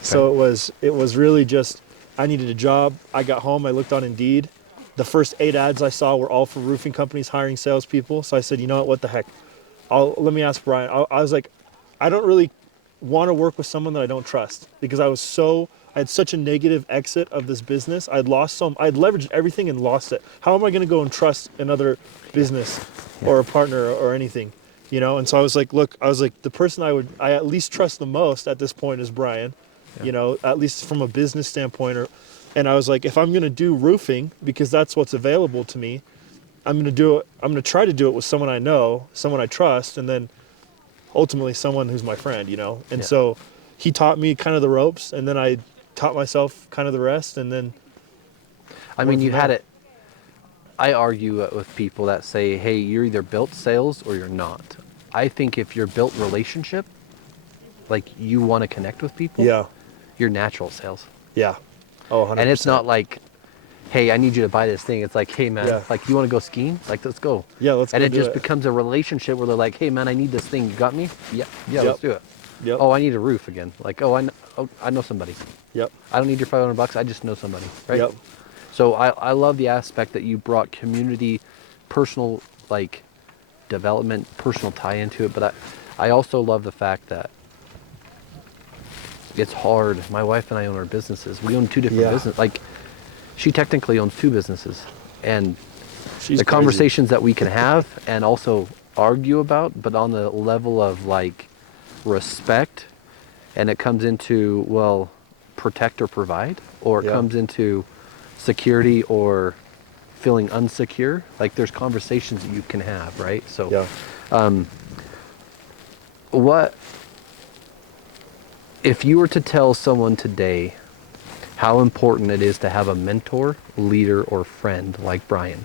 So it was really just, I needed a job. I got home, I looked on Indeed. The first 8 ads I saw were all for roofing companies hiring salespeople. So I said, you know what the heck? Let me ask Brian. I was like, I don't really want to work with someone that I don't trust, because I had such a negative exit of this business. I'd leveraged everything and lost it. How am I going to go and trust another business or a partner or anything? You know? And so I was like, the person I at least trust the most at this point is Brian, you know, at least from a business standpoint. And I was like, if I'm going to do roofing, because that's what's available to me, I'm going to try to do it with someone I know, someone I trust, and then ultimately someone who's my friend, you know? And so he taught me kind of the ropes, and then I taught myself kind of the rest, and then... I mean, you had it... I argue with people that say, hey, you're either built sales or you're not. I think if you're built relationship, like you want to connect with people, you're natural sales. Yeah. Oh, 100%. And it's not like, hey, I need you to buy this thing. It's like, hey, man, like, you want to go skiing? Like, let's go. Yeah, let's go. And it just becomes a relationship where they're like, hey, man, I need this thing. You got me? Yeah, let's do it. Yep. Oh, I need a roof again. Like, I know somebody. Yep. I don't need your $500. I just know somebody, right? Yep. So I love the aspect that you brought community, personal, like, development, personal tie into it. But I also love the fact that it's hard. My wife and I own our businesses. We own 2 different businesses. Like, she technically owns 2 businesses. And She's the crazy. conversations that we can have and also argue about, but on the level of, like, respect, and it comes into, well, protect or provide, or it comes into security or feeling unsecure. Like, there's conversations that you can have, right? So what if you were to tell someone today how important it is to have a mentor, leader, or friend like Brian,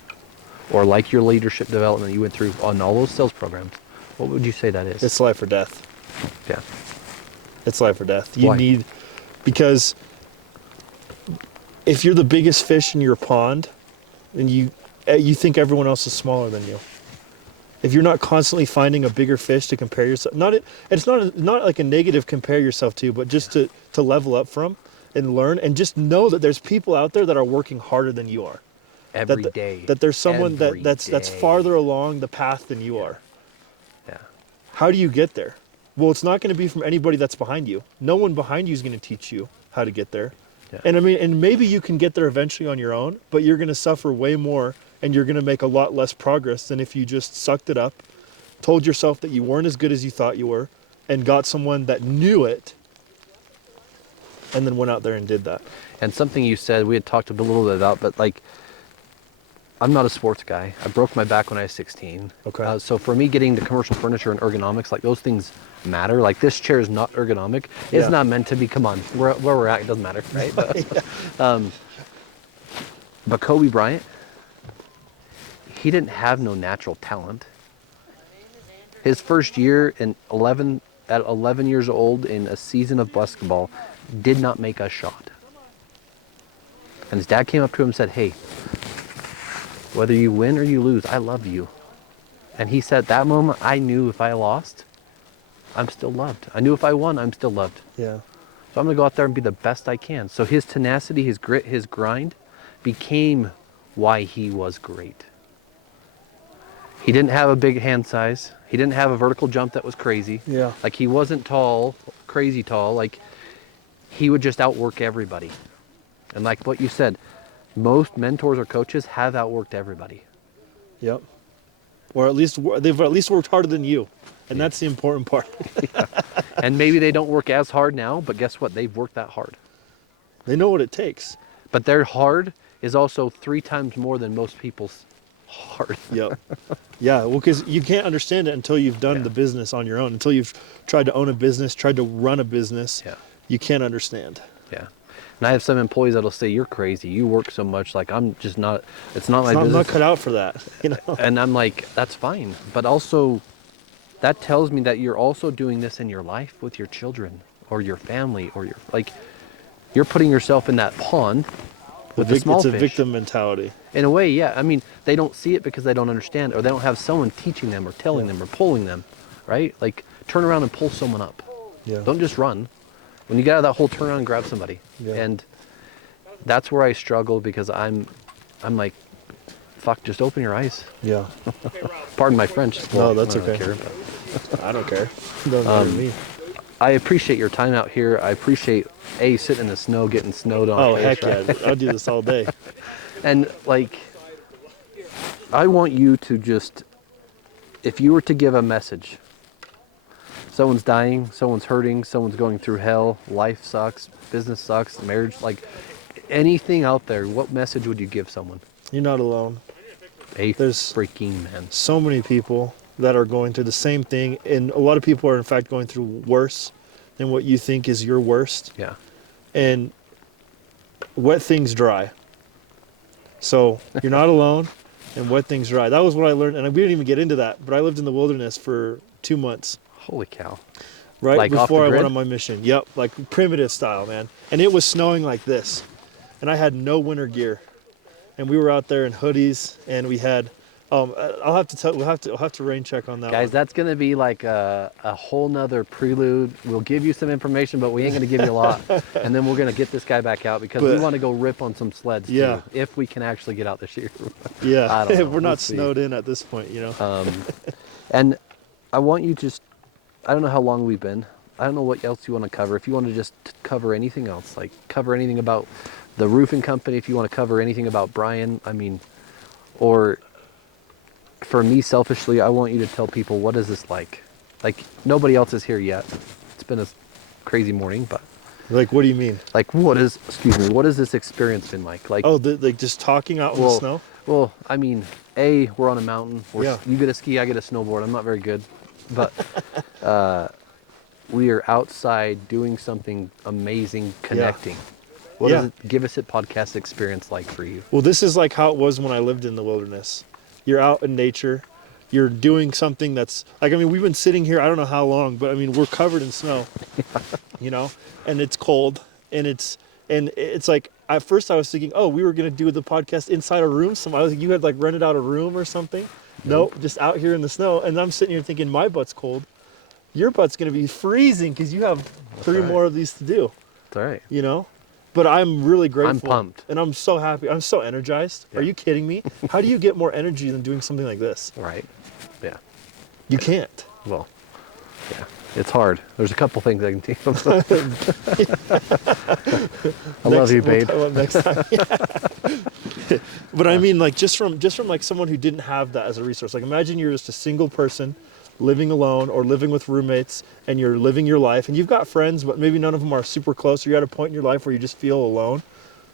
or like your leadership development you went through on all those sales programs, what would you say that is? It's life or death. Yeah. It's life or death. Why? Because if you're the biggest fish in your pond, and you think everyone else is smaller than you, if you're not constantly finding a bigger fish to compare yourself, it's not like a negative compare yourself to, but just to level up from and learn, and just know that there's people out there that are working harder than you are. Every day. That there's someone Every that's day. farther along the path than you are. Yeah. How do you get there? Well, it's not going to be from anybody that's behind you. No one behind you is going to teach you how to get there. Yeah. And I mean, and maybe you can get there eventually on your own, but you're going to suffer way more, and you're going to make a lot less progress than if you just sucked it up, told yourself that you weren't as good as you thought you were, and got someone that knew it, and then went out there and did that. And something you said, we had talked a little bit about, but like, I'm not a sports guy. I broke my back when I was 16. Okay. So for me, getting to commercial furniture and ergonomics, like, those things matter. Like, this chair is not ergonomic. It's not meant to be. Come on, where we're at, it doesn't matter, right? But Kobe Bryant, he didn't have no natural talent. His first year at 11 years old in a season of basketball, did not make a shot. And his dad came up to him and said, hey, whether you win or you lose, I love you. And he said, that moment, I knew if I lost, I'm still loved. I knew if I won, I'm still loved. Yeah. So I'm going to go out there and be the best I can. So his tenacity, his grit, his grind became why he was great. He didn't have a big hand size. He didn't have a vertical jump that was crazy. Yeah. Like, he wasn't tall, crazy tall. Like, he would just outwork everybody. And like what you said, most mentors or coaches have outworked everybody. Yep. Or at least they've at least worked harder than you. And that's the important part. And maybe they don't work as hard now, but guess what? They've worked that hard. They know what it takes. But their hard is also 3 times more than most people's hard. Yep. Yeah, well, because you can't understand it until you've done the business on your own. Until you've tried to own a business, tried to run a business, you can't understand. Yeah. And I have some employees that'll say, you're crazy. You work so much. Like, I'm just not, it's not my business. I'm not cut out for that. You know? And I'm like, that's fine. But also, that tells me that you're also doing this in your life with your children or your family or your, like, you're putting yourself in that pond with the small It's a fish. victim mentality. In a way, yeah. I mean, they don't see it because they don't understand, or they don't have someone teaching them or telling them or pulling them, right? Like, turn around and pull someone up. Yeah. Don't just run. When you get out of that hole, turn around and grab somebody. Yeah. And that's where I struggle, because I'm like, fuck, just open your eyes. Yeah. Pardon my French. No, that's I don't okay. care, but I don't care. Doesn't matter to me. I appreciate your time out here. I appreciate sitting in the snow, getting snowed on. Oh, heck yeah. I'll do this all day. And like, I want you to just, if you were to give a message, someone's dying, someone's hurting, someone's going through hell, life sucks, business sucks, marriage, like anything out there, what message would you give someone? You're not alone. There's freaking man. So many people that are going through the same thing, and a lot of people are in fact going through worse than what you think is your worst. Yeah. And wet things dry. So you're not alone, and wet things dry. That was what I learned, and we didn't even get into that, but I lived in the wilderness for 2 months. Holy cow. Right Like before I grid? went on my mission. Yep, like primitive style, man. And it was snowing like this, and I had no winter gear, and we were out there in hoodies, and we had. I'll have to tell. I'll have to rain check on that. Guys, one. that's going to be like a whole nother prelude. We'll give you some information, but we ain't going to give you a lot. And then we're going to get this guy back out, because we want to go rip on some sleds too, if we can actually get out this year. Yeah, I don't know. we're not We'll see. snowed in at this point, you know. And I want you just, I don't know how long we've been. I don't know what else you want to cover. If you want to just cover anything else, like cover anything about the roofing company, if you want to cover anything about Brian, I mean, or for me selfishly, I want you to tell people, what is this like? Like, nobody else is here yet. It's been a crazy morning, but Like, what do you mean? like, what has this experience been like? Like, Like just talking out in the snow? well, I mean, we're on a mountain. Yeah. You get a ski, I get a snowboard. I'm not very good, but we are outside doing something amazing, connecting. What is it, Give Us It podcast experience like for you? Well, this is like how it was when I lived in the wilderness. You're out in nature. You're doing something that's like, I mean, we've been sitting here, I don't know how long, but I mean, we're covered in snow, you know, and it's cold, and it's like, at first I was thinking, oh, we were going to do the podcast inside a room. I was like, you had like rented out a room or something. Nope, just out here in the snow. And I'm sitting here thinking, my butt's cold. Your butt's going to be freezing because you have three more of these to do. It's all right. You know? But I'm really grateful. I'm pumped. And I'm so happy. I'm so energized. Yeah. Are you kidding me? How do you get more energy than doing something like this? Right. Yeah. You can't. Well, yeah. It's hard. There's a couple things I can teach them. I love you, babe. We'll next time. But I mean, like, just from like someone who didn't have that as a resource. Like, imagine you're just a single person living alone or living with roommates, and you're living your life, and you've got friends, but maybe none of them are super close, or you're at a point in your life where you just feel alone.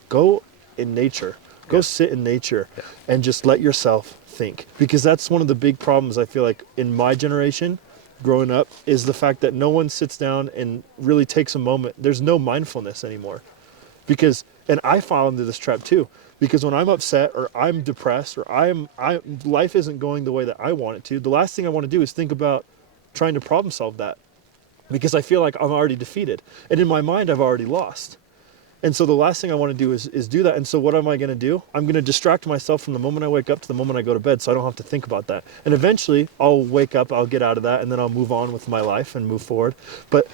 Go in nature. Go sit in nature and just let yourself think. Because that's one of the big problems I feel like in my generation growing up, is the fact that no one sits down and really takes a moment. There's no mindfulness anymore. Because, and I fall into this trap too, because when I'm upset or I'm depressed or life isn't going the way that I want it to, the last thing I want to do is think about trying to problem solve that, because I feel like I'm already defeated. And in my mind, I've already lost. And so the last thing I want to do is do that. And so what am I going to do? I'm going to distract myself from the moment I wake up to the moment I go to bed, so I don't have to think about that. And eventually I'll wake up, I'll get out of that, and then I'll move on with my life and move forward. But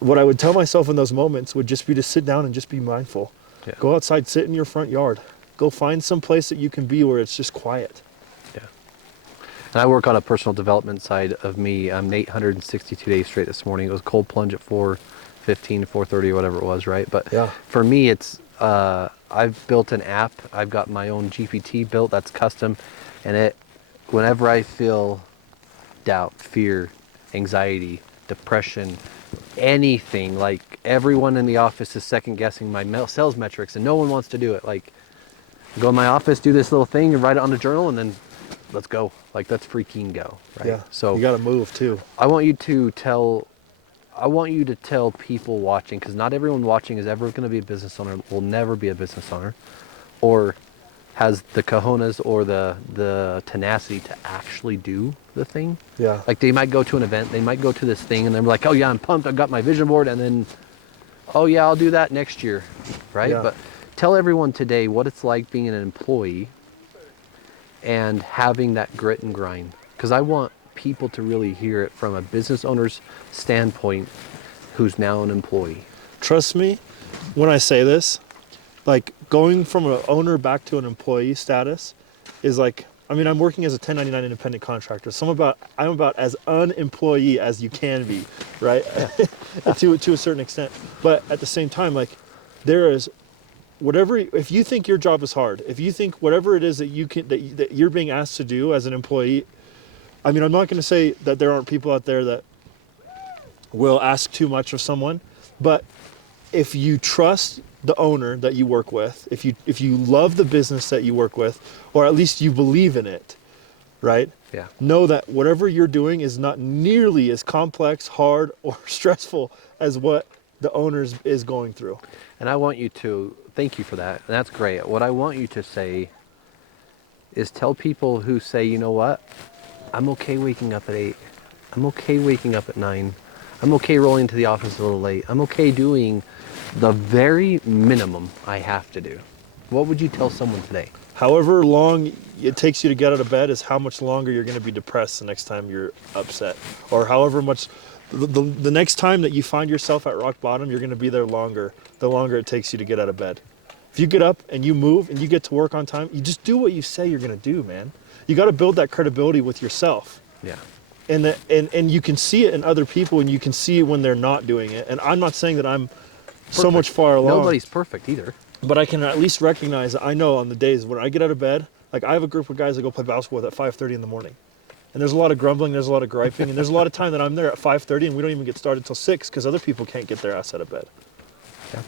what I would tell myself in those moments would just be to sit down and just be mindful. Yeah. Go outside, sit in your front yard. Go find some place that you can be where it's just quiet. Yeah. And I work on a personal development side of me. I'm 862 days straight this morning. It was cold plunge at 4:15, 4:30, whatever it was, right? But for me, it's I've built an app. I've got my own GPT built that's custom, and whenever I feel doubt, fear, anxiety, depression, anything, like everyone in the office is second guessing my sales metrics and no one wants to do it. Like, go in my office, do this little thing and write it on a journal, and then let's go. Like, let's freaking go. Right. Yeah. So you got to move too. I want you to tell people watching, because not everyone watching is ever going to be a business owner, will never be a business owner, or has the cojones or the tenacity to actually do the thing. Yeah. Like, they might go to an event, they might go to this thing, and they're like, oh yeah, I'm pumped, I've got my vision board, and then oh yeah, I'll do that next year, right? Yeah. But tell everyone today what it's like being an employee and having that grit and grind. Because I want people to really hear it from a business owner's standpoint who's now an employee. Trust me when I say this, like going from an owner back to an employee status is like, I mean, I'm working as a 1099 independent contractor. So I'm about as unemployee as you can be, right? to a certain extent. But at the same time, like there is whatever, if you think your job is hard, if you think whatever it is that that you're being asked to do as an employee, I mean, I'm not going to say that there aren't people out there that will ask too much of someone, but if you trust the owner that you work with, if you love the business that you work with, or at least you believe in it, right? Yeah. Know that whatever you're doing is not nearly as complex, hard, or stressful as what the owner is going through. And I want you to, thank you for that. And that's great. What I want you to say is tell people who say, you know what? I'm okay waking up at 8. I'm okay waking up at 9. I'm okay rolling to the office a little late. I'm okay doing the very minimum I have to do. What would you tell someone today? However long it takes you to get out of bed is how much longer you're going to be depressed the next time you're upset. Or however much, the next time that you find yourself at rock bottom, you're going to be there longer, the longer it takes you to get out of bed. If you get up and you move and you get to work on time, you just do what you say you're going to do, man. You got to build that credibility with yourself. Yeah. And you can see it in other people, and you can see it when they're not doing it. And I'm not saying that I'm so much far along. Nobody's perfect either. But I can at least recognize that I know on the days when I get out of bed, like I have a group of guys that go play basketball with at 5:30 in the morning. And there's a lot of grumbling, there's a lot of griping, and there's a lot of time that I'm there at 5:30 and we don't even get started till 6 because other people can't get their ass out of bed. Yeah.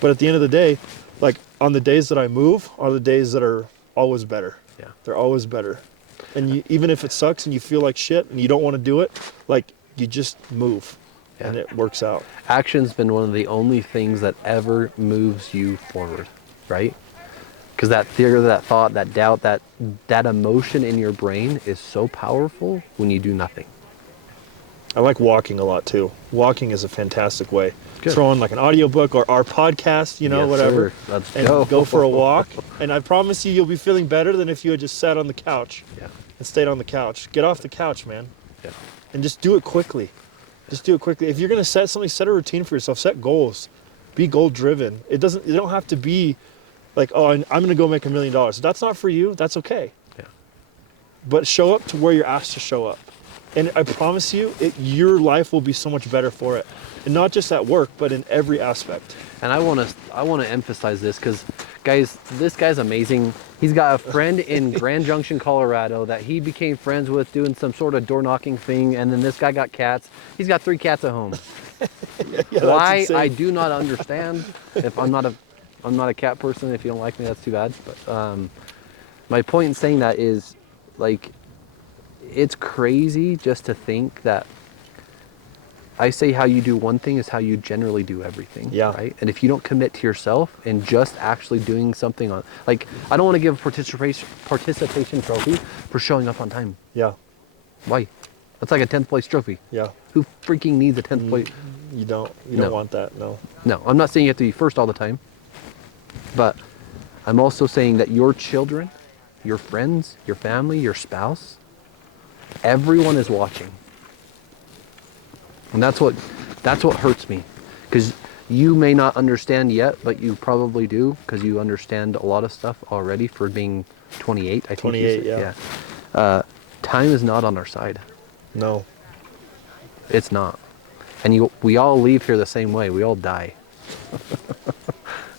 But at the end of the day, like on the days that I move are the days that are always better. Yeah. They're always better. And even if it sucks and you feel like shit and you don't want to do it, like you just move. Yeah. And it works out. Action's been one of the only things that ever moves you forward, right? Because that fear, that thought, that doubt, that emotion in your brain is so powerful when you do nothing. I like walking a lot too. Walking is a fantastic way. Good. Throw on like an audiobook or our podcast, you know, Yes, whatever. sir. Let's and go. go for a walk. And I promise you, you'll be feeling better than if you had just sat on the couch Yeah. and stayed on the couch. Get off the couch, man. Yeah. And just do it quickly. Just do it quickly. If you're going to set something, set a routine for yourself. Set goals. Be goal driven. You don't have to be like, oh, I'm going to go make $1 million. If that's not for you, that's okay. Yeah. But show up to where you're asked to show up. And I promise you, your life will be so much better for it. And not just at work, but in every aspect. And I want to emphasize this because, guys, this guy's amazing. He's got a friend in Grand Junction, Colorado that he became friends with doing some sort of door knocking thing. And then this guy got cats. He's got 3 cats at home. Yeah, Why? I do not understand. If I'm not a cat person. If you don't like me, that's too bad. But my point in saying that is, like, it's crazy just to think that I say how you do one thing is how you generally do everything. Yeah. Right. And if you don't commit to yourself and just actually doing something on, like, I don't want to give a participation trophy for showing up on time. Yeah. Why? That's like a 10th place trophy. Yeah. Who freaking needs a 10th place? You don't No. want that, no. No, I'm not saying you have to be first all the time, but I'm also saying that your children, your friends, your family, your spouse, everyone is watching. And that's what hurts me, because you may not understand yet, but you probably do, because you understand a lot of stuff already for being 28. I think 28, you said. yeah. Time is not on our side. No. It's not. And we all leave here the same way. We all die.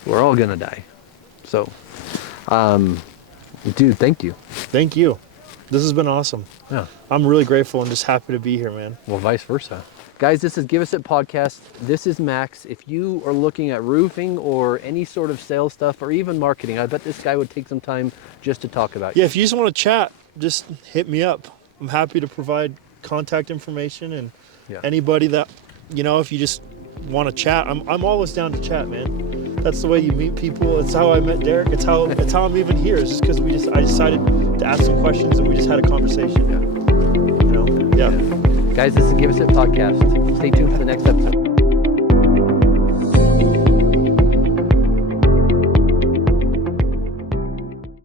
We're all gonna die. So, dude, thank you. Thank you. This has been awesome. Yeah. I'm really grateful and just happy to be here, man. Well, vice versa. Guys, this is Give Us It Podcast. This is Max. If you are looking at roofing or any sort of sales stuff or even marketing, I bet this guy would take some time just to talk about Yeah, if you just want to chat, just hit me up. I'm happy to provide contact information and anybody that, if you just want to chat, I'm always down to chat, man. That's the way you meet people. It's how I met Derek. It's how I'm even here. It's just because I decided to ask some questions and we just had a conversation. Yeah. Guys, this is Give Us It Podcast. Stay tuned for the next episode.